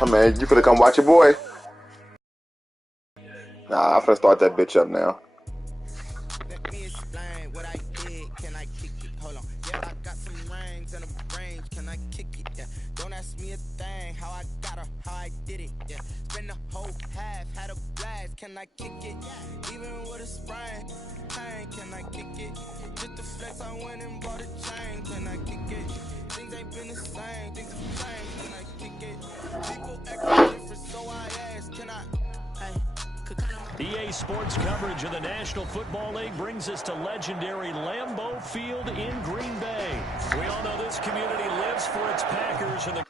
Oh man, you finna come watch your boy? Nah, I'm finna start that bitch up now. Let me explain what I did. Can I kick it? Hold on. Yeah, I got some rings and a range. Can I kick it? Yeah. Don't ask me a thing. How I got her, how I did it. Yeah. Spend the whole half, had a blast. Can I kick it? Even with a sprain. Pain, can I kick it? Just the flex, I went and bought a chain. Can I kick it? Things ain't been the same. Things have changed. Can I kick it? People acting different, so I asked. Can I? Hey. EA Sports coverage of the National Football League brings us to legendary Lambeau Field in Green Bay. We all know this community lives for its Packers, and the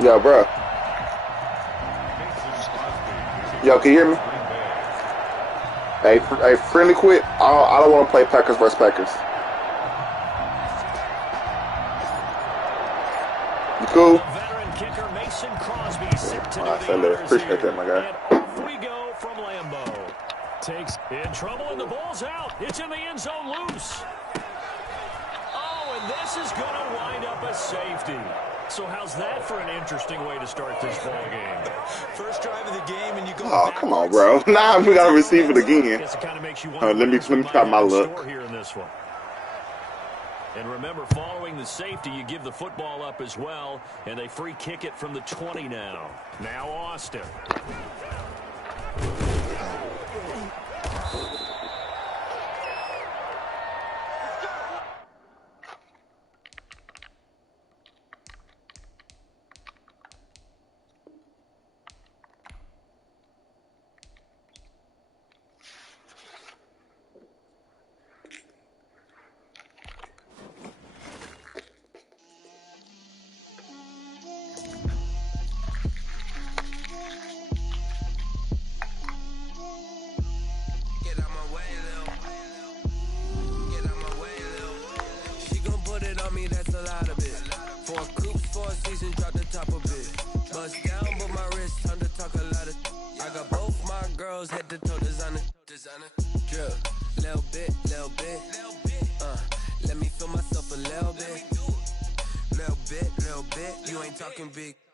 Yo, bro. Yo, can you hear me? Hey, friendly quit. I don't want to play Packers versus Packers. You cool? veteran kicker Mason Crosby set to Alright, do so the honors appreciate here. that, my guy. And off we go from Lambeau. Takes in trouble, and the ball's out. It's in the end zone loose. Oh, and this is going to wind up a safety. So how's that for an interesting way to start this ball game? First drive of the game, and you go. Oh, come on, bro. Now we gotta receive it again. Guess it kind of makes you wonder Let me try my luck. here in this one. And remember, following the safety, you give the football up as well, and they free kick it from the 20 now. Now Austin.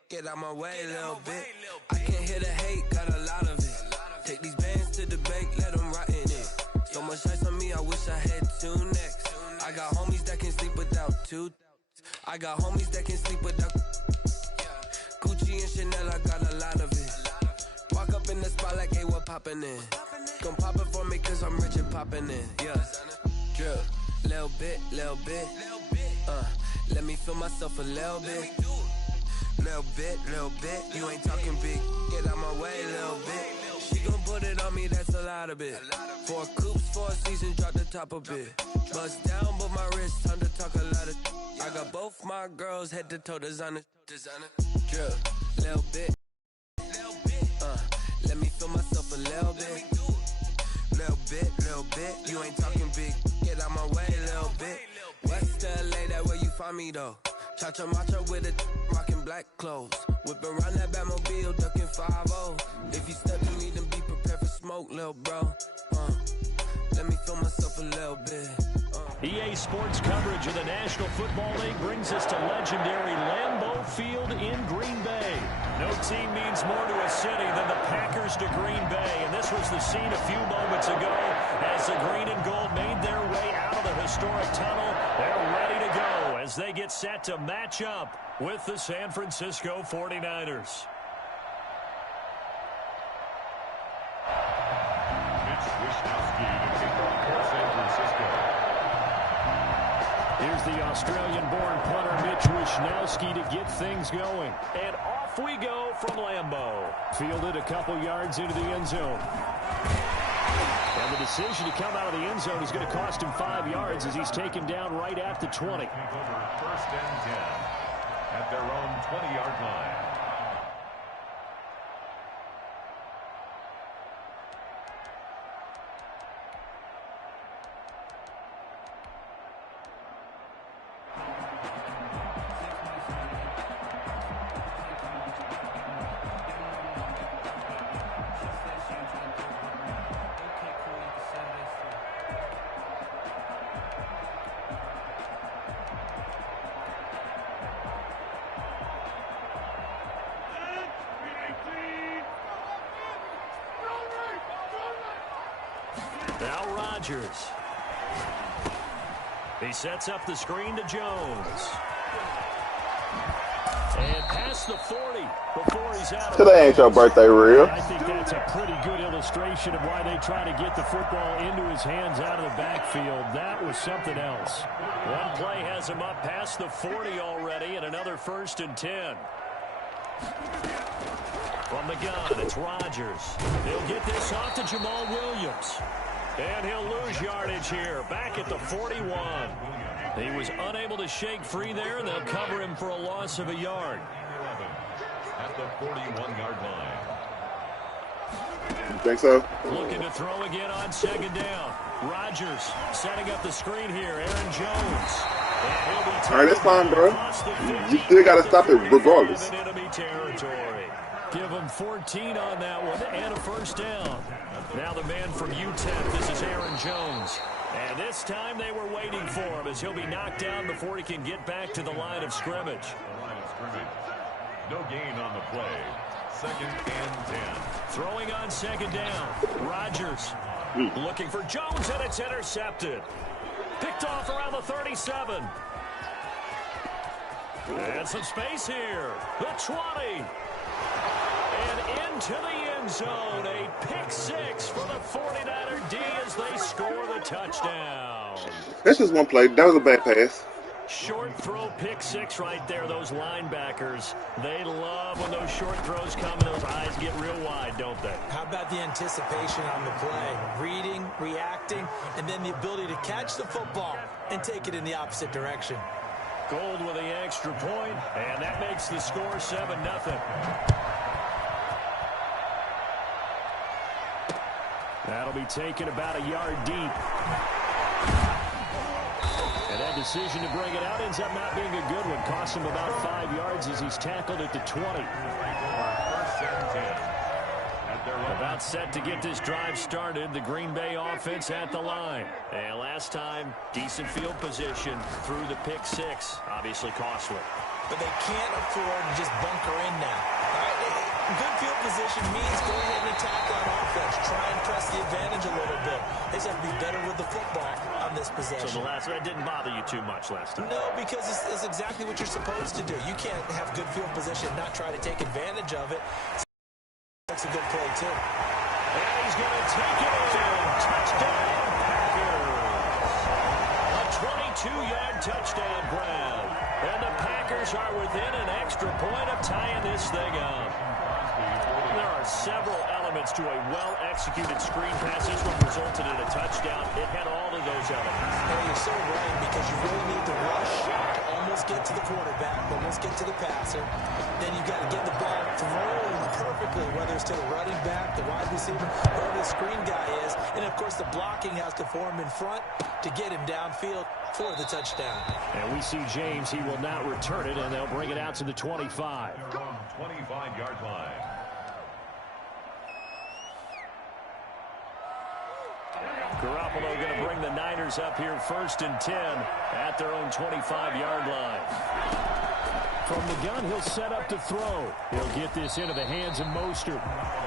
Get out my way a little bit. I can't hear the hate, got a lot of it. Take these bands to the bank, let them rot in it. So much ice on me, I wish I had two necks. I got homies that can sleep without two. I got homies that can sleep without Gucci and Chanel, I got a lot of it. Walk up in the spot like, hey, what poppin' in? Gon' pop it for me cause I'm rich and poppin' in. Yeah, drip, little bit. Let me feel myself a little bit. Little bit, you ain't talking big. Get out my way, little bit. She gon' put it on me, that's a lot of it. 4 coops, 4 seasons, drop the top a bit. Bust down, but my wrist, time to talk a lot of. I got both my girls, head to toe designer. Drip, little bit. Let me feel myself a little bit. Little bit, you ain't talking big. Get out my way, little bit. West LA, that where you find me though. Cha-cha matcha with a rockin' black clothes. Whip around that Batmobile, duckin' 5-0. If you step to me, then be prepared for smoke, lil' bro. Let me feel myself a little bit. EA Sports coverage of the National Football League brings us to legendary Lambeau Field in Green Bay. No team means more to a city than the Packers to Green Bay, and this was the scene a few moments ago as the green and gold made their way out of the historic tunnel. They're ready to go as they get set to match up with the San Francisco 49ers. Here's the Australian-born punter Mitch Wishnowsky to get things going. And off we go from Lambeau. Fielded a couple yards into the end zone. And the decision to come out of the end zone is going to cost him 5 yards as he's taken down right at the 20. First and 10 at their own 20-yard line. Now Rodgers. He sets up the screen to Jones. And past the 40 before he's out. Today ain't your birthday, real. I think that's a pretty good illustration of why they try to get the football into his hands out of the backfield. That was something else. One play has him up past the 40 already, and another 1st and 10. From the gun, it's Rodgers. He'll get this off to Jamal Williams. And he'll lose yardage here, back at the 41. He was unable to shake free there, and they'll cover him for a loss of a yard. At the 41-yard line. You think so? Looking to throw again on 2nd down. Rodgers setting up the screen here. Aaron Jones. All right, that's fine, bro. You still got to stop it regardless. Enemy territory. Give him 14 on that one and a 1st down. Now the man from UTEP, this is Aaron Jones. And this time they were waiting for him as he'll be knocked down before he can get back to the line of scrimmage. No gain on the play. 2nd and 10. Throwing on 2nd down. Rodgers looking for Jones, and it's intercepted. Picked off around the 37. And some space here. The 20. And into the end zone. A pick 6 for the 49er D as they score the touchdown. That's just one play. That was a bad pass. Short throw pick 6 right there. Those linebackers, they love when those short throws come and those eyes get real wide, don't they? How about the anticipation on the play? Reading, reacting, and then the ability to catch the football and take it in the opposite direction. Gold with the extra point, and that makes the score 7-0. That'll be taken about a yard deep. And that decision to bring it out ends up not being a good one. Costs him about 5 yards as he's tackled at the 20. 1st and 10. About set to get this drive started. The Green Bay offense at the line. And last time, decent field position through the pick 6. Obviously costly. But they can't afford to just bunker in now. All right? Good field position means go ahead and attack on offense. Try and press the advantage a little bit. They just have to be better with the football on this possession. So that didn't bother you too much last time? No, because it's exactly what you're supposed to do. You can't have good field position and not try to take advantage of it. That's a good play, too. And he's going to take it in. Touchdown, Packers. A 22-yard touchdown grab. And the Packers are within an extra point of tying this thing up. There are several elements to a well-executed screen pass. This one resulted in a touchdown. It had all of those elements. Hey, you're so right, because you really need to rush to almost get to the quarterback, almost get to the passer. Then you've got to get the ball thrown perfectly, whether it's to the running back, the wide receiver, whoever the screen guy is. And, of course, the blocking has to form in front to get him downfield for the touchdown. And we see James. He will not return it, and they'll bring it out to the 25. 25-yard line. Garoppolo going to bring the Niners up here 1st and 10 at their own 25-yard line. From the gun, he'll set up to throw. He'll get this into the hands of Mostert.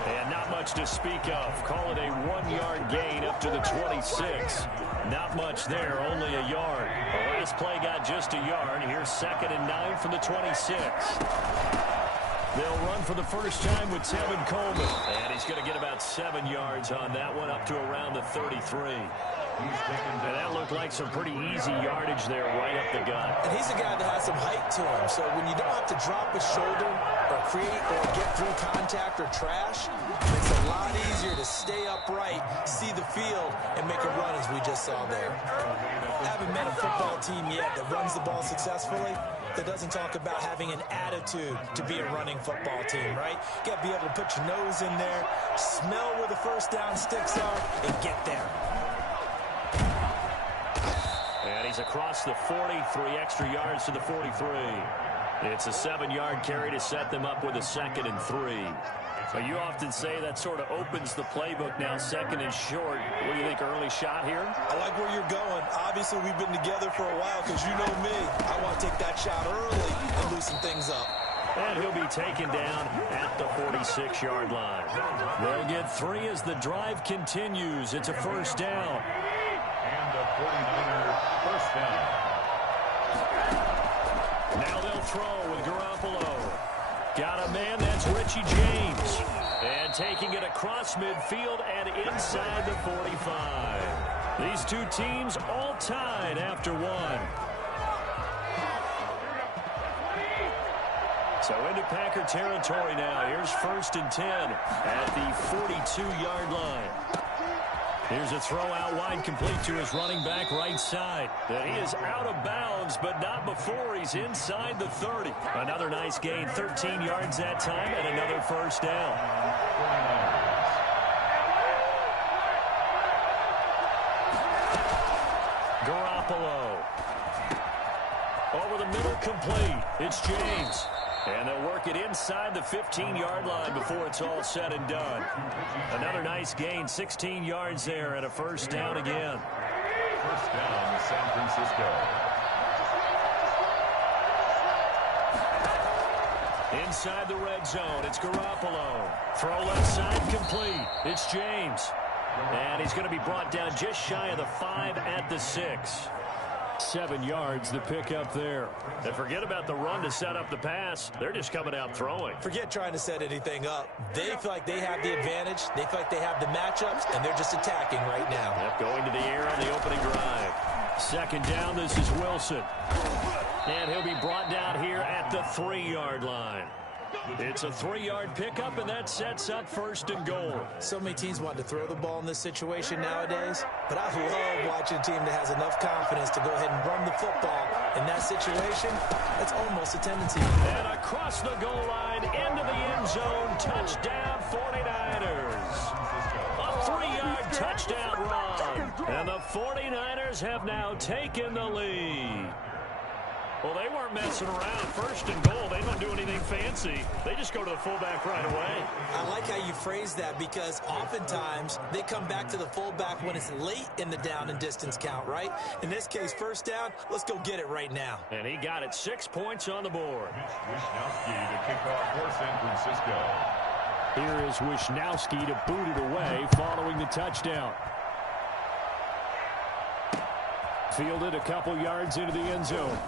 And not much to speak of. Call it a 1-yard gain up to the 26. Not much there, only a yard. The last play got just a yard. Here's 2nd and 9 from the 26. They'll run for the first time with Tevin Coleman. And he's going to get about 7 yards on that one, up to around the 33. And that looked like some pretty easy yardage there right up the gut. And he's a guy that has some height to him. So when you don't have to drop his shoulder or create or get through contact or trash, it's a lot easier to stay upright, see the field, and make a run as we just saw there. I haven't met a football team yet that runs the ball successfully that doesn't talk about having an attitude to be a running football team, right? You got to be able to put your nose in there, smell where the first down sticks are, and get there. And he's across the 40, 3 extra yards to the 43. It's a 7-yard carry to set them up with a 2nd and 3. So you often say that sort of opens the playbook now, 2nd and short. What do you think, early shot here? I like where you're going. Obviously, we've been together for a while because you know me. I want to take that shot early and loosen things up. And he'll be taken down at the 46-yard line. They'll get 3 as the drive continues. It's a first down. And a 49er first down. Now they'll throw with Garoppolo. Got a man, that's Richie James. And taking it across midfield and inside the 45. These two teams all tied after one. So into Packer territory now. Here's 1st and 10 at the 42-yard line. Here's a throw out wide, complete to his running back right side. And he is out of bounds, but not before he's inside the 30. Another nice gain, 13 yards that time, and another first down. Garoppolo. Over the middle, complete. It's James. And they'll work it inside the 15-yard line before it's all said and done. Another nice gain, 16 yards there, and a first down again. First down, San Francisco. Inside the red zone, it's Garoppolo. Throw left side, complete. It's James. And he's going to be brought down just shy of the 5 at the 6. 7 yards the pickup there. And forget about the run to set up the pass. They're just coming out throwing. Forget trying to set anything up. They feel like they have the advantage. They feel like they have the matchups, and they're just attacking right now. Yep, going to the air on the opening drive. 2nd down, this is Wilson. And he'll be brought down here at the 3-yard line. It's a 3-yard pickup, and that sets up 1st and goal. So many teams want to throw the ball in this situation nowadays, but I love watching a team that has enough confidence to go ahead and run the football. In that situation, that's almost a tendency. And across the goal line, into the end zone, touchdown 49ers. A 3-yard touchdown run. And the 49ers have now taken the lead. Well, they weren't messing around. 1st and goal, they don't do anything fancy. They just go to the fullback right away. I like how you phrase that because oftentimes they come back to the fullback when it's late in the down and distance count, right? In this case, 1st down, let's go get it right now. And he got it, 6 points on the board. Wishnowski to kick off for San Francisco. Here is Wishnowski to boot it away following the touchdown. Fielded a couple yards into the end zone.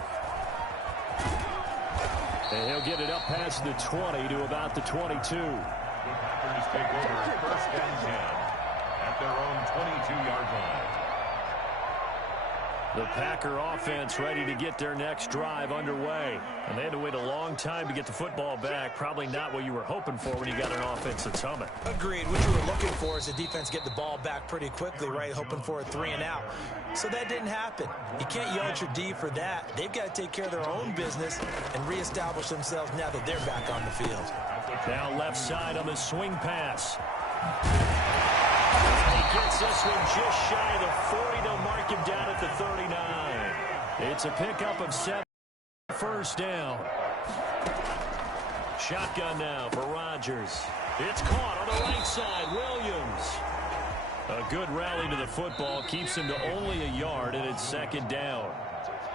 And he'll get it up past the 20 to about the 22. The Packers take over 1st and 10 at their own 22-yard line. The Packer offense ready to get their next drive underway. And they had to wait a long time to get the football back. Probably not what you were hoping for when you got an offense that's humming. Agreed. What you were looking for is the defense get the ball back pretty quickly, right? Hoping for a 3 and out. So that didn't happen. You can't yell at your D for that. They've got to take care of their own business and reestablish themselves now that they're back on the field. Now left side on the swing pass. He gets this one just shy of the 40 to mark him down at the 39. It's a pickup of 7. 1st down. Shotgun now for Rodgers. It's caught on the right side. Williams. A good rally to the football keeps him to only a yard, and it's 2nd down.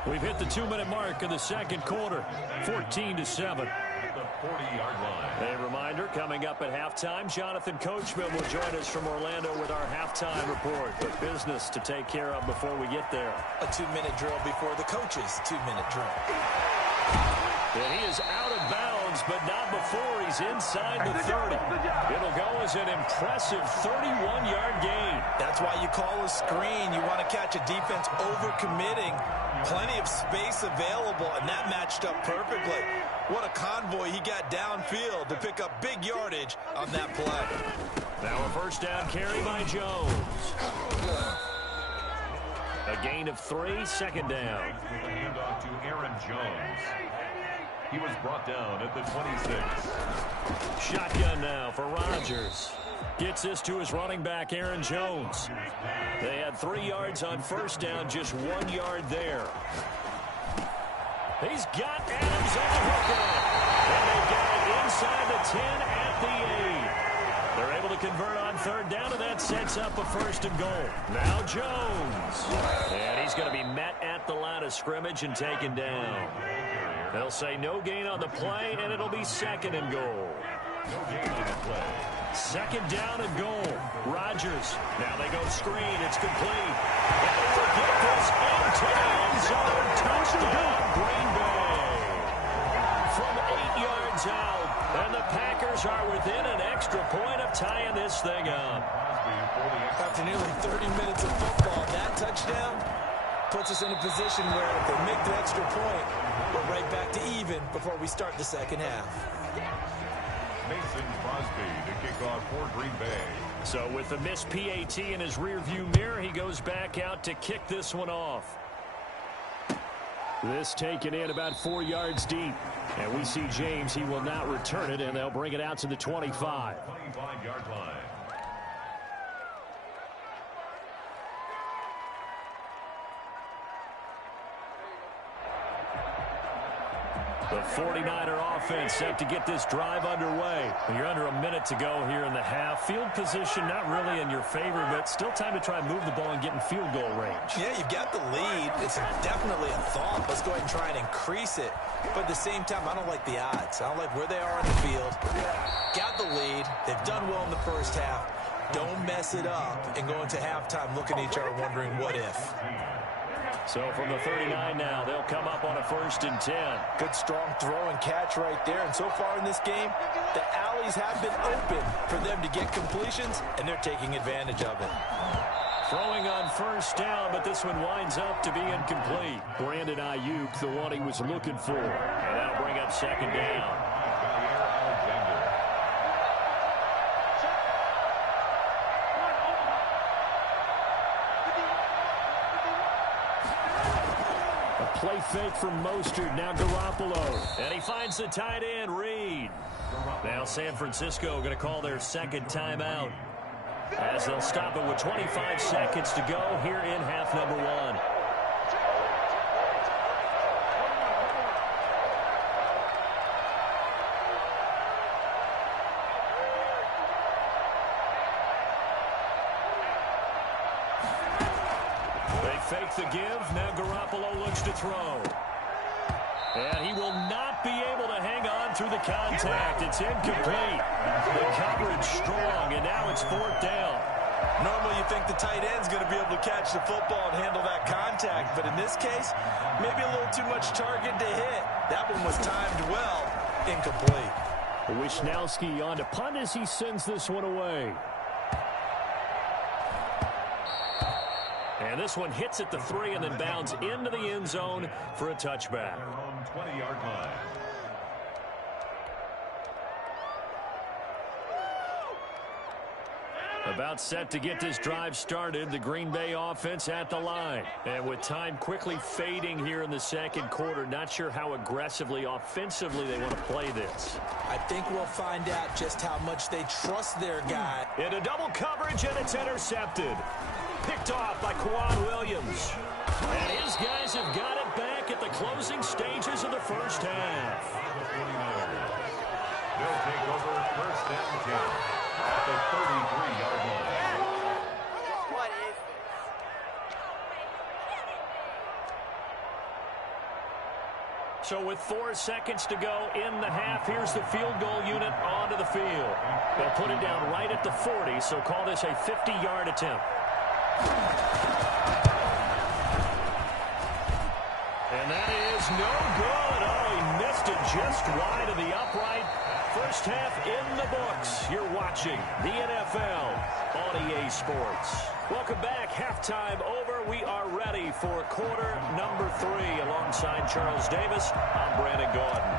We've hit the 2-minute mark of the 2nd quarter. 14-7. The 40-yard line. A reminder, coming up at halftime, Jonathan Coachman will join us from Orlando with our halftime report. But business to take care of before we get there. A 2-minute drill before the coach's 2-minute drill. And he is out of bounds, but not before he's inside the 30. It'll go as an impressive 31-yard gain. That's why you call a screen. You want to catch a defense over-committing. Plenty of space available, and that matched up perfectly. What a convoy he got downfield to pick up big yardage on that play. Now a 1st down carry by Jones. A gain of 3, 2nd down. The handoff to Aaron Jones. He was brought down at the 26. Shotgun now for Rodgers. Gets this to his running back, Aaron Jones. They had 3 yards on 1st down, just 1 yard there. He's got Adams on the hook. And they've got it inside the 10 at the 8. They're able to convert on 3rd down, and that sets up a 1st and goal. Now Jones. And he's going to be met at the line of scrimmage and taken down. They'll say no gain on the play, and it'll be 2nd and goal. No gain on the play. 2nd down and goal. Rodgers. Now they go screen. It's complete. And they forget this into the end zone. Touchdown, Green Bay. From 8 yards out. And the Packers are within an extra point of tying this thing up. After nearly 30 minutes of football, that touchdown puts us in a position where if they make the extra point, we're right back to even before we start the second half. Mason Crosby to kick off for Green Bay. So with the missed PAT in his rearview mirror, he goes back out to kick this one off. This taken in about 4 yards deep. And we see James, he will not return it, and they'll bring it out to the 25. 25-yard line. The 49er offense set to get this drive underway. You're under a minute to go here in the half. Field position not really in your favor, but still time to try and move the ball and get in field goal range. Yeah, you've got the lead. It's definitely a thought. Let's go ahead and try and increase it. But at the same time, I don't like the odds. I don't like where they are on the field. Got the lead. They've done well in the first half. Don't mess it up and go into halftime looking at each other wondering what if. So from the 39 now, they'll come up on a 1st and 10. Good strong throw and catch right there. And so far in this game, the alleys have been open for them to get completions, and they're taking advantage of it. Throwing on 1st down, but this one winds up to be incomplete. Brandon Ayuk, the one he was looking for. And that'll bring up 2nd down. Play fake from Mostert, now Garoppolo. And he finds the tight end, Reed. Now San Francisco going to call their 2nd timeout, as they'll stop it with 25 seconds to go here in half number 1. Fake the give. Now Garoppolo looks to throw. And he will not be able to hang on through the contact. It's incomplete. The coverage strong, and now it's 4th down. Normally you think the tight end's going to be able to catch the football and handle that contact, but in this case, maybe a little too much target to hit. That one was timed well. Incomplete. Wisnowski on to punt as he sends this one away. And this one hits at the 3 and then bounds into the end zone for a touchback. 20-yard line. About set to get this drive started, the Green Bay offense at the line. And with time quickly fading here in the 2nd quarter, not sure how aggressively, offensively they want to play this. I think we'll find out just how much they trust their guy. Into double coverage, and it's intercepted. Picked off by Kwan Williams. And his guys have got it back at the closing stages of the first half. They'll take over 1st and 10 at the 33-yard line. What is this? So with 4 seconds to go in the half, here's the field goal unit onto the field. They'll put it down right at the 40, so call this a 50-yard attempt. And that is no good. Oh, he missed it just wide of the upright. First half in the books. You're watching the NFL on EA Sports. Welcome back. Halftime over. We are ready for quarter number 3. Alongside Charles Davis, I'm Brandon Gaudin.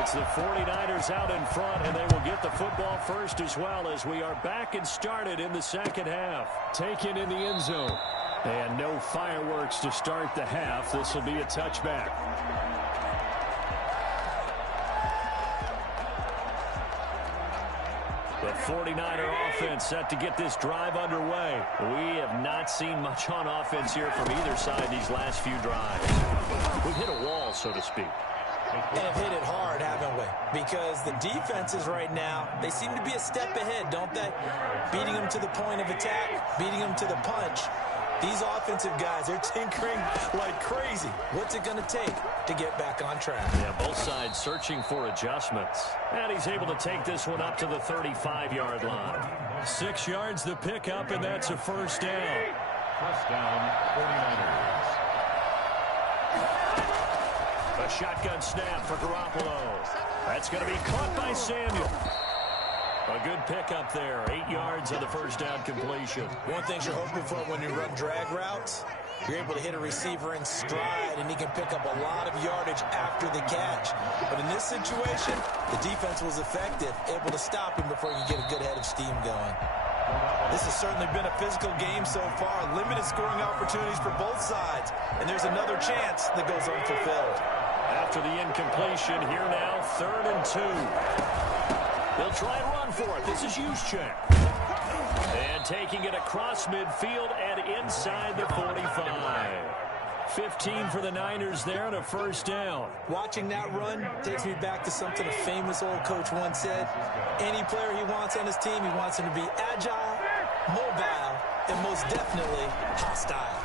It's the 49ers out in front, and they will get the football first as well, as we are back and started in the second half. Taken in the end zone. And no fireworks to start the half. This will be a touchback. The 49er offense set to get this drive underway. We have not seen much on offense here from either side these last few drives. We've hit a wall, so to speak. And have hit it hard, haven't we? Because the defenses right now, they seem to be a step ahead, don't they? Beating them to the point of attack, beating them to the punch. These offensive guys, they're tinkering like crazy. What's it going to take to get back on track? Yeah, both sides searching for adjustments. And he's able to take this one up to the 35-yard line. 6 yards the pickup, and that's a first down. First down, 49ers. A shotgun snap for Garoppolo. That's going to be caught by Samuel. A good pickup there. 8 yards on the first down completion. One thing you're hoping for when you run drag routes, you're able to hit a receiver in stride, and he can pick up a lot of yardage after the catch. But in this situation, the defense was effective, able to stop him before he could get a good head of steam going. This has certainly been a physical game so far. Limited scoring opportunities for both sides. And there's another chance that goes unfulfilled. After the incompletion, here now, 3rd and 2. They'll try and run for it. This is Juszczyk. And taking it across midfield and inside the 45. 15 for the Niners there and a first down. Watching that run takes me back to something a famous old coach once said. Any player he wants on his team, he wants him to be agile, mobile, and most definitely hostile.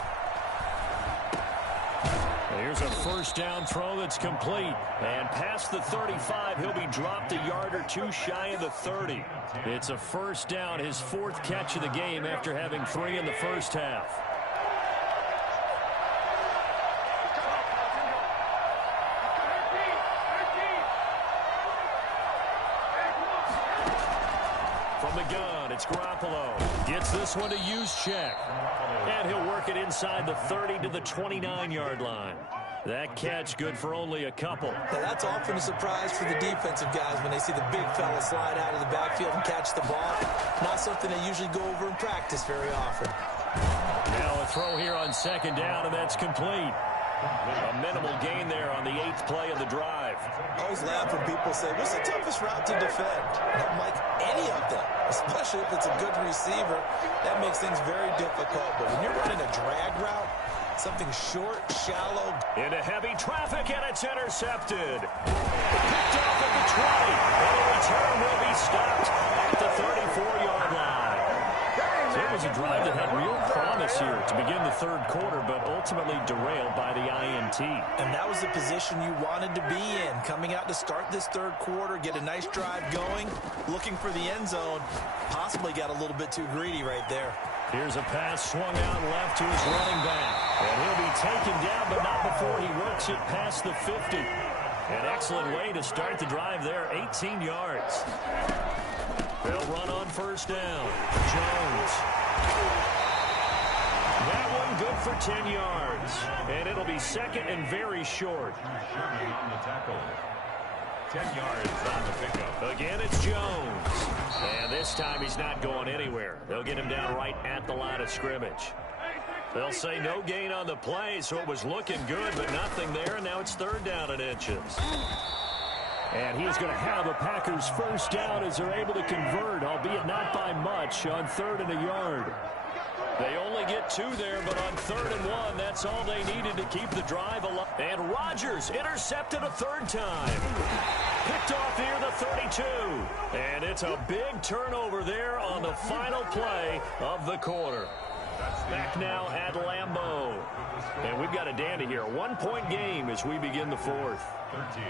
Here's a first down throw that's complete. And past the 35, he'll be dropped a yard or two shy of the 30. It's a first down, his 4th catch of the game after having 3 in the first half. From the gun, it's Garoppolo. Gets this one to Juszczyk. And he'll work it inside the 30 to the 29-yard line. That catch good for only a couple. Now that's often a surprise for the defensive guys when they see the big fella slide out of the backfield and catch the ball. Not something they usually go over in practice very often. Now a throw here on 2nd down, and that's complete. A minimal gain there on the 8th play of the drive. I always laugh when people say, what's the toughest route to defend? And I'm like, any of them, especially if it's a good receiver. That makes things very difficult. But when you're running a drag route, something short, shallow. Into heavy traffic, and it's intercepted. Picked off at the 20. And a return will be stopped at the 34-yard line. So it was a drive that had real promise here to begin the 3rd quarter, but ultimately derailed by the INT. And that was the position you wanted to be in. Coming out to start this 3rd quarter, get a nice drive going, looking for the end zone. Possibly got a little bit too greedy right there. Here's a pass swung out left to his running back. And he'll be taken down, but not before he works it past the 50. An excellent way to start the drive there, 18 yards. They'll run on first down. Jones. That one good for 10 yards. And it'll be 2nd and very short. Sherman on the tackle. 10 yards on the pickup. Again, it's Jones. And this time he's not going anywhere. They'll get him down right at the line of scrimmage. They'll say no gain on the play, so it was looking good, but nothing there, and now it's 3rd down and inches. And he is going to have a Packers first down as they're able to convert, albeit not by much, on 3rd and a yard. They only get 2 there, but on 3rd and 1, that's all they needed to keep the drive alive. And Rodgers intercepted a 3rd time. Picked off near the 32. And it's a big turnover there on the final play of the quarter. Back now at Lambeau. And we've got a dandy here. 1-point game as we begin the 4th. 13.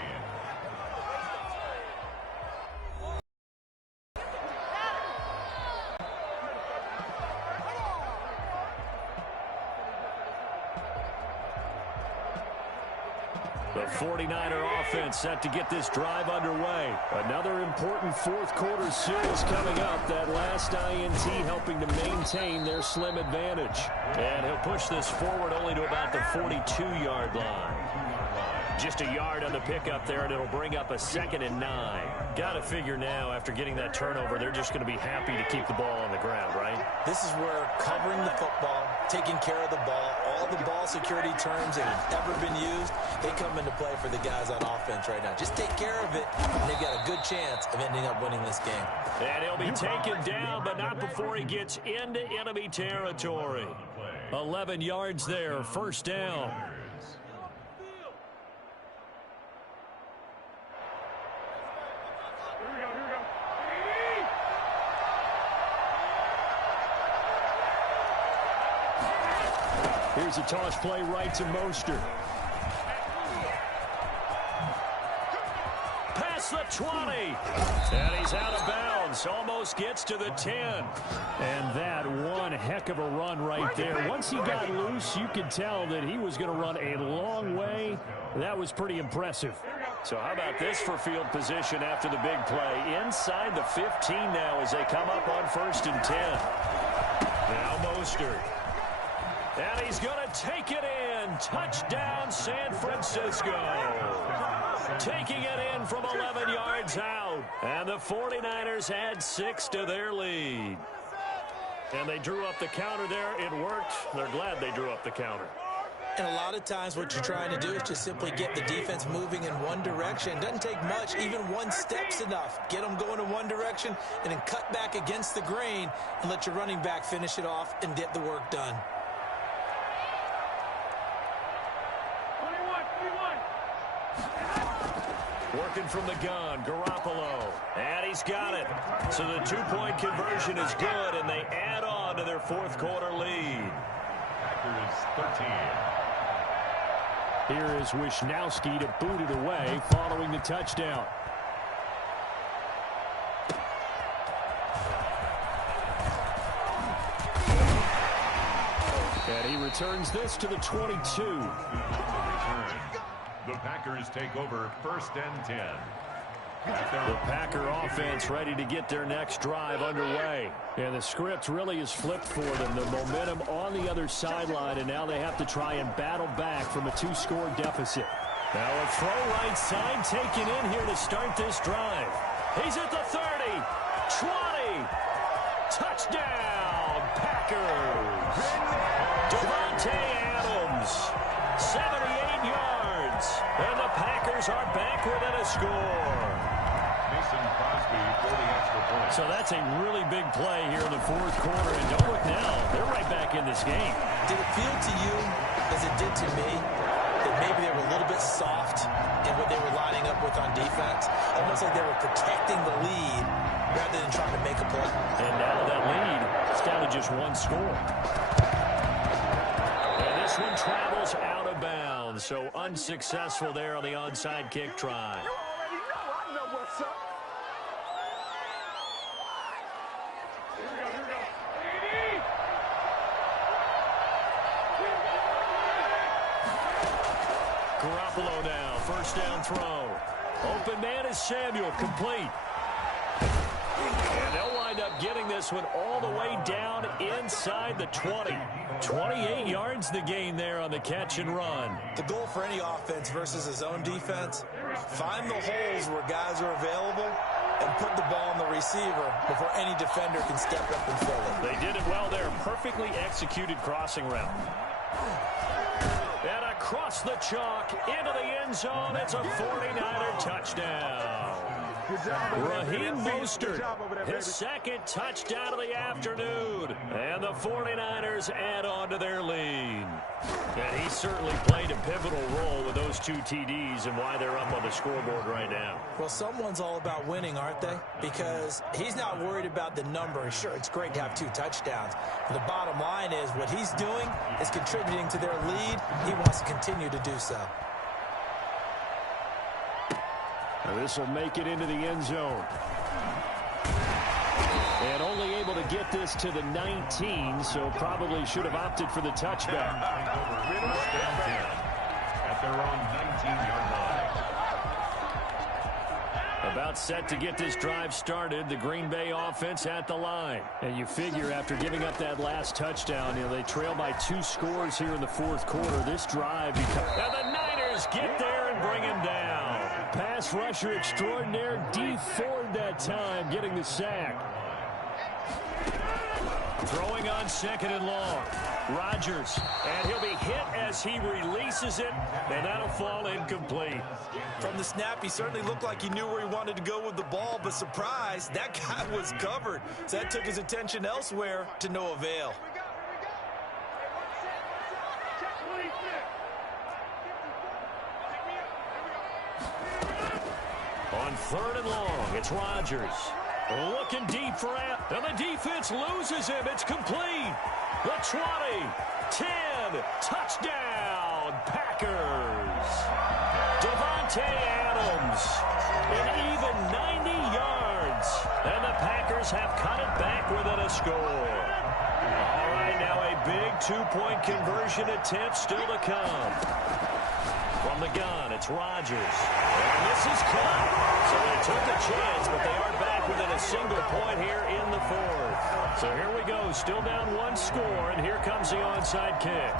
The 49er offense set to get this drive underway. Another important 4th quarter series coming up. That last INT helping to maintain their slim advantage. And he'll push this forward only to about the 42-yard line. Just a yard on the pickup there, and it'll bring up a 2nd and 9. Got to figure now, after getting that turnover, they're just going to be happy to keep the ball on the ground, right? This is where covering the football, taking care of the ball, all the ball security terms that have ever been used, they come into play for the guys on offense right now. Just take care of it, and they've got a good chance of ending up winning this game. And he'll be taken down, but not before he gets into enemy territory. 11 yards there, first down. Here's a toss play right to Mostert. Past the 20. And he's out of bounds. Almost gets to the 10. And that one heck of a run right there. Once he got loose, you could tell that he was going to run a long way. That was pretty impressive. So how about this for field position after the big play? Inside the 15 now as they come up on 1st and 10. Now Mostert. And he's going to take it in. Touchdown, San Francisco. Taking it in from 11 yards out. And the 49ers add 6 to their lead. And they drew up the counter there. It worked. They're glad they drew up the counter. And a lot of times what you're trying to do is just simply get the defense moving in one direction. It doesn't take much. Even one step's enough. Get them going in one direction and then cut back against the grain and let your running back finish it off and get the work done. Working from the gun, Garoppolo. And he's got it. So the 2-point conversion is good, and they add on to their 4th quarter lead. Packers 13. Here is Wisnowski to boot it away following the touchdown. And he returns this to the 22. The Packers take over 1st and 10. The Packer offense ready to get their next drive underway. And the script really is flipped for them. The momentum on the other sideline, and now they have to try and battle back from a 2-score deficit. Now a throw right side taken in here to start this drive. He's at the 30, 20, touchdown, Packers. Davante Adams, 78 yards, and the Packers are back within a score. Mason Crosby for the extra point. So that's a really big play here in the 4th quarter, and don't look now, they're right back in this game. Did it feel to you, as it did to me, that maybe they were a little bit soft in what they were lining up with on defense? Almost like they were protecting the lead rather than trying to make a play. And now that lead is down to just 1 score. And this one travels out of bounds, so unsuccessful there on the onside kick try. Garoppolo now, 1st down throw. Open man is Samuel, complete. And they'll wind up getting this one all the way down inside the 20. 28 yards the gain there on the catch and run. The goal for any offense versus his own defense, find the holes where guys are available and put the ball on the receiver before any defender can step up and fill it. They did it well there. Perfectly executed crossing route. And across the chalk into the end zone. It's a 49er touchdown. Raheem Mostert, his 2nd touchdown of the afternoon. And the 49ers add on to their lead. And he certainly played a pivotal role with those 2 TDs and why they're up on the scoreboard right now. Well, someone's all about winning, aren't they? Because he's not worried about the number. Sure, it's great to have 2 touchdowns. But the bottom line is what he's doing is contributing to their lead. He wants to continue to do so. This will make it into the end zone. And only able to get this to the 19, so probably should have opted for the touchback. At their own 19-yard line. About set to get this drive started, the Green Bay offense at the line. And you figure after giving up that last touchdown, they trail by 2 scores here in the 4th quarter. This drive becomes... And the Niners get there and bring him down. Pass rusher extraordinaire, Dee Ford that time, getting the sack. Throwing on 2nd and long. Rodgers, and he'll be hit as he releases it, and that'll fall incomplete. From the snap, he certainly looked like he knew where he wanted to go with the ball, but surprise, that guy was covered. So that took his attention elsewhere to no avail. On 3rd and long, it's Rodgers. Looking deep for App, and the defense loses him. It's complete. The 20, 10, touchdown, Packers. Davante Adams, an even 90 yards, and the Packers have cut it back within a score. All right, now a big two-point conversion attempt still to come. From the gun, it's Rodgers. And this is caught. So they took a chance, but they are back within a single point here in the fourth. So here we go, still down one score, and here comes the onside kick.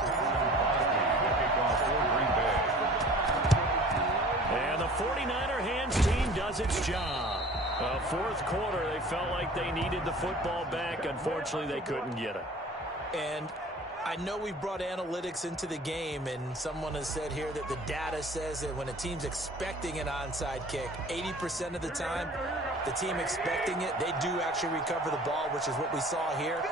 And the 49er hands team does its job. Well, fourth quarter, they felt like they needed the football back. Unfortunately, they couldn't get it. And I know we've brought analytics into the game, and someone has said here that the data says that when a team's expecting an onside kick, 80% of the time, the team expecting it, they do actually recover the ball, which is what we saw here.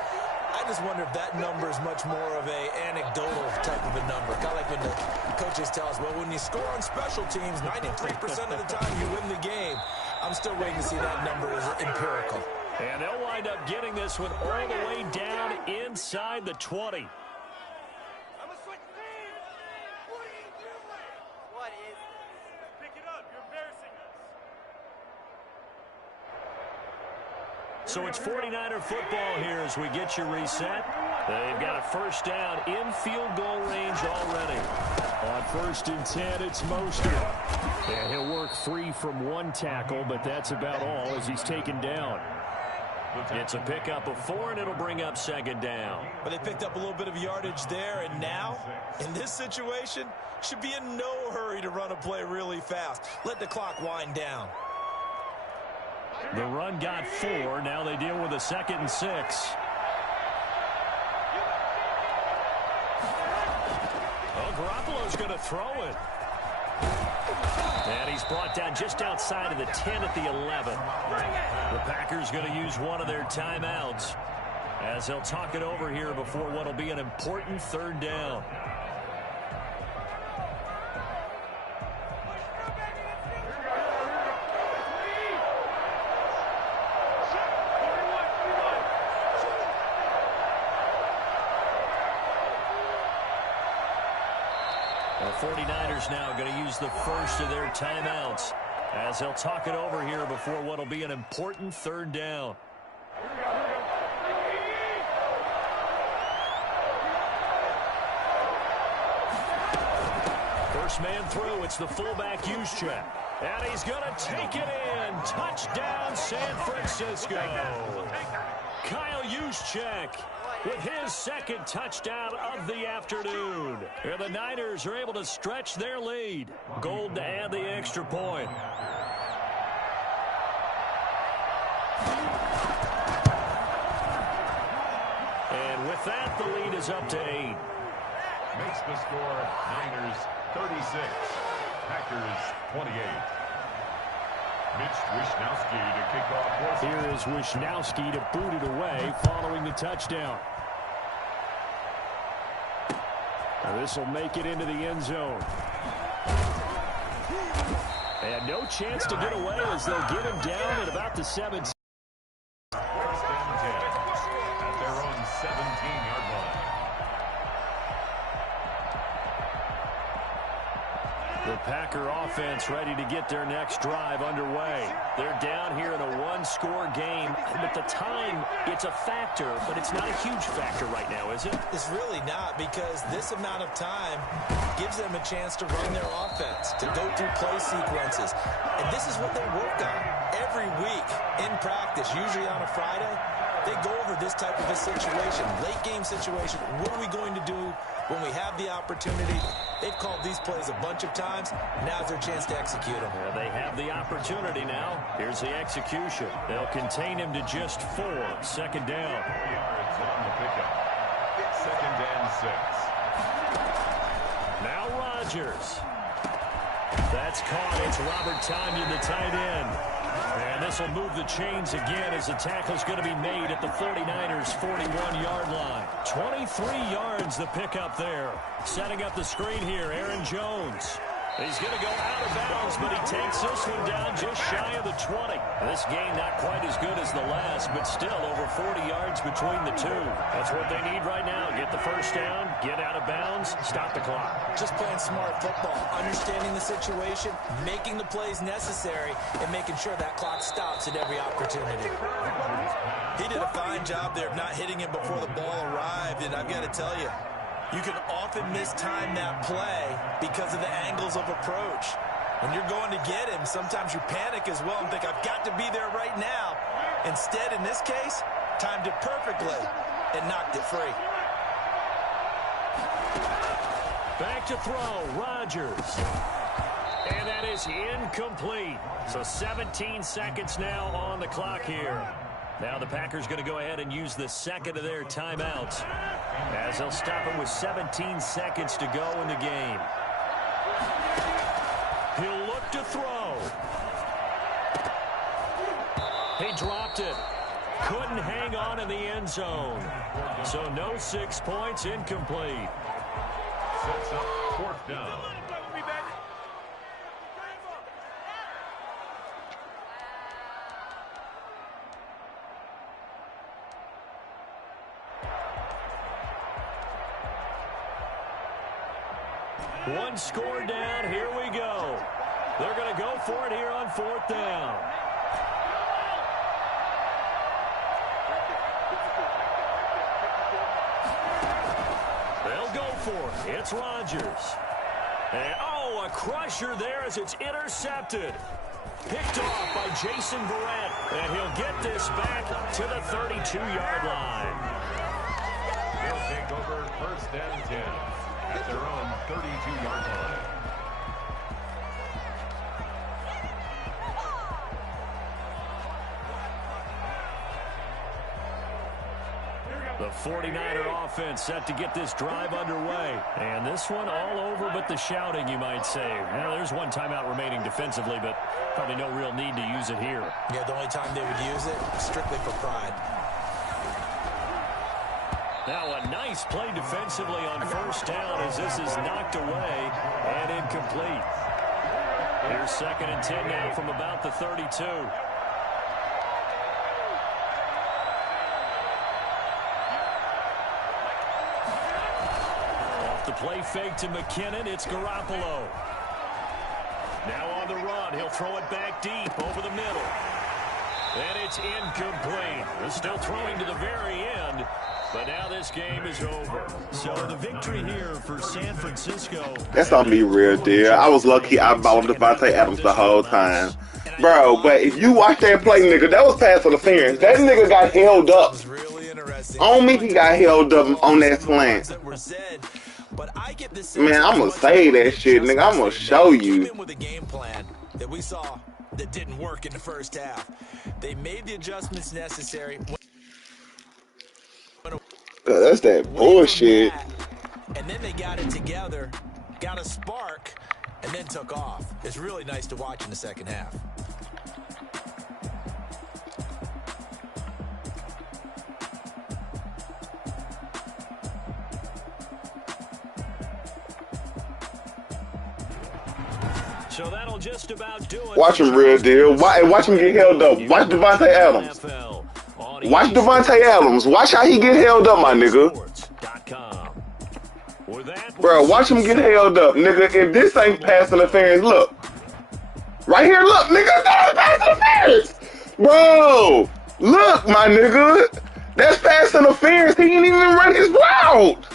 I just wonder if that number is much more of a anecdotal type of a number. Kind of like when the coaches tell us, well, when you score on special teams, 93% of the time you win the game. I'm still waiting to see that number is empirical. And they'll wind up getting this one all the way down inside the 20. So it's 49er football here as we get you reset. They've got a first down in field goal range already. On 1st and 10, it's Mostert. And he'll work free from one tackle, but that's about all as he's taken down. It's a pickup of 4, and it'll bring up 2nd down. But they picked up a little bit of yardage there, and now, in this situation, should be in no hurry to run a play really fast. Let the clock wind down. The run got 4. Now they deal with a 2nd and 6. Oh, Garoppolo's going to throw it. And he's brought down just outside of the 10 at the 11. The Packers going to use one of their timeouts as they'll talk it over here before what will be an important 3rd down. The 49ers now going to use the first of their timeouts as they'll talk it over here before what will be an important 3rd down. First man through, it's the fullback Juszczyk. And he's going to take it in. Touchdown, San Francisco. Kyle Juszczyk with his 2nd touchdown of the afternoon. And the Niners are able to stretch their lead. Gold to add the extra point. And with that, the lead is up to 8. Makes the score Niners 36, Packers 28. Mitch Wishnowsky to kick off. Here is Wishnowsky to boot it away following the touchdown. Now this will make it into the end zone. And no chance to get away as they'll get him down at about the 7. First and 10 at their own 17-yard line. The Packer offense ready to get their next drive underway. They're down here in a one-score game. At the time, it's a factor, but it's not a huge factor right now, is it? It's really not, because this amount of time gives them a chance to run their offense, to go through play sequences. And this is what they work on every week in practice, usually on a Friday. They go over this type of a situation, late-game situation. What are we going to do when we have the opportunity? They've called these plays a bunch of times. Now's their chance to execute them. Well, they have the opportunity now. Here's the execution. They'll contain him to just 4. 2nd down. 4 yards on the pickup. 2nd and 6. Now Rodgers. That's caught. It's Robert Tonyan, the tight end. And this will move the chains again as the tackle's going to be made at the 49ers' 41-yard line. 23 yards the pickup there. Setting up the screen here, Aaron Jones. He's going to go out of bounds, but he takes this one down just shy of the 20. This game not quite as good as the last, but still over 40 yards between the two. That's what they need right now. Get the first down, get out of bounds, stop the clock. Just playing smart football, understanding the situation, making the plays necessary, and making sure that clock stops at every opportunity. He did a fine job there of not hitting him before the ball arrived, and I've got to tell you, you can often mistime that play because of the angles of approach. When you're going to get him, sometimes you panic as well and think, I've got to be there right now. Instead, in this case, timed it perfectly and knocked it free. Back to throw, Rodgers. And that is incomplete. So 17 seconds now on the clock here. Now the Packers going to go ahead and use the second of their timeouts as they'll stop it with 17 seconds to go in the game. He'll look to throw. He dropped it. Couldn't hang on in the end zone. So no 6 points, incomplete. Sets up fourth down. One score down. Here we go. They're going to go for it here on fourth down. They'll go for it. It's Rodgers. And, oh, a crusher there as it's intercepted. Picked off by Jason Verrett. And he'll get this back to the 32-yard line. They'll take over first and 10 at their own 32-yard line. The 49er offense set to get this drive underway. And this one all over but the shouting, you might say. Now, there's one timeout remaining defensively, but probably no real need to use it here. Yeah, the only time they would use it, strictly for pride. Now a nice play defensively on first down as this is knocked away and incomplete. Here's second and 10 now from about the 32. Off the play fake to McKinnon, it's Garoppolo. Now on the run, he'll throw it back deep over the middle. And it's incomplete. He's still throwing to the very end. But now this game is over. So the victory here for San Francisco. That's on me, real deal. I was lucky I bought Davante Adams the whole time. Bro, but if you watch that play, nigga, that was pass interference. That nigga got held up. On me, he got held up on that slant. Man, I'm going to say that shit, nigga. I'm going to show you. With a game plan that we saw that didn't work in the first half. They made the adjustments necessary. That's that bullshit. And then they got it together, got a spark, and then took off. It's really nice to watch in the second half. So that'll just about do it. Watch him, real deal. Watch him get held up. Watch Davante Adams. Watch Davante Adams. Watch how he get held up, my nigga. Bro, watch him get held up, nigga. If this ain't pass interference, look. Right here, look, nigga. That's pass interference. Bro, look, my nigga. That's pass interference. He didn't even run his route.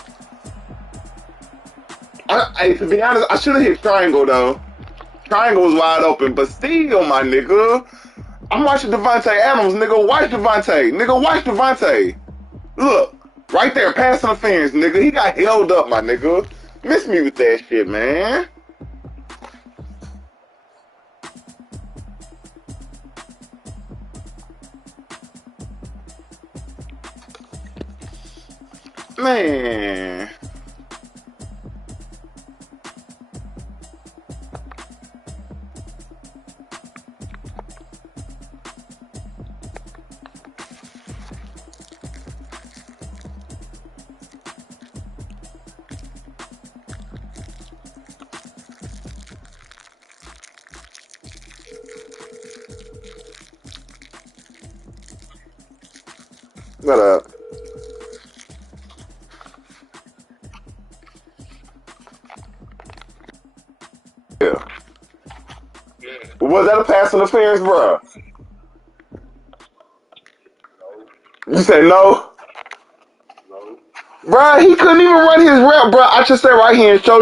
To be honest, I should have hit triangle, though. Triangle was wide open, but still, my nigga. I'm watching Davante Adams, nigga. Watch Davante. Nigga, watch Davante. Look. Right there, pass interference, nigga. He got held up, my nigga. Miss me with that shit, man. Man. What up? Yeah. Was that a pass interference, bro? You said no? Bro, he couldn't even run his rep, bro. I just sat right here and showed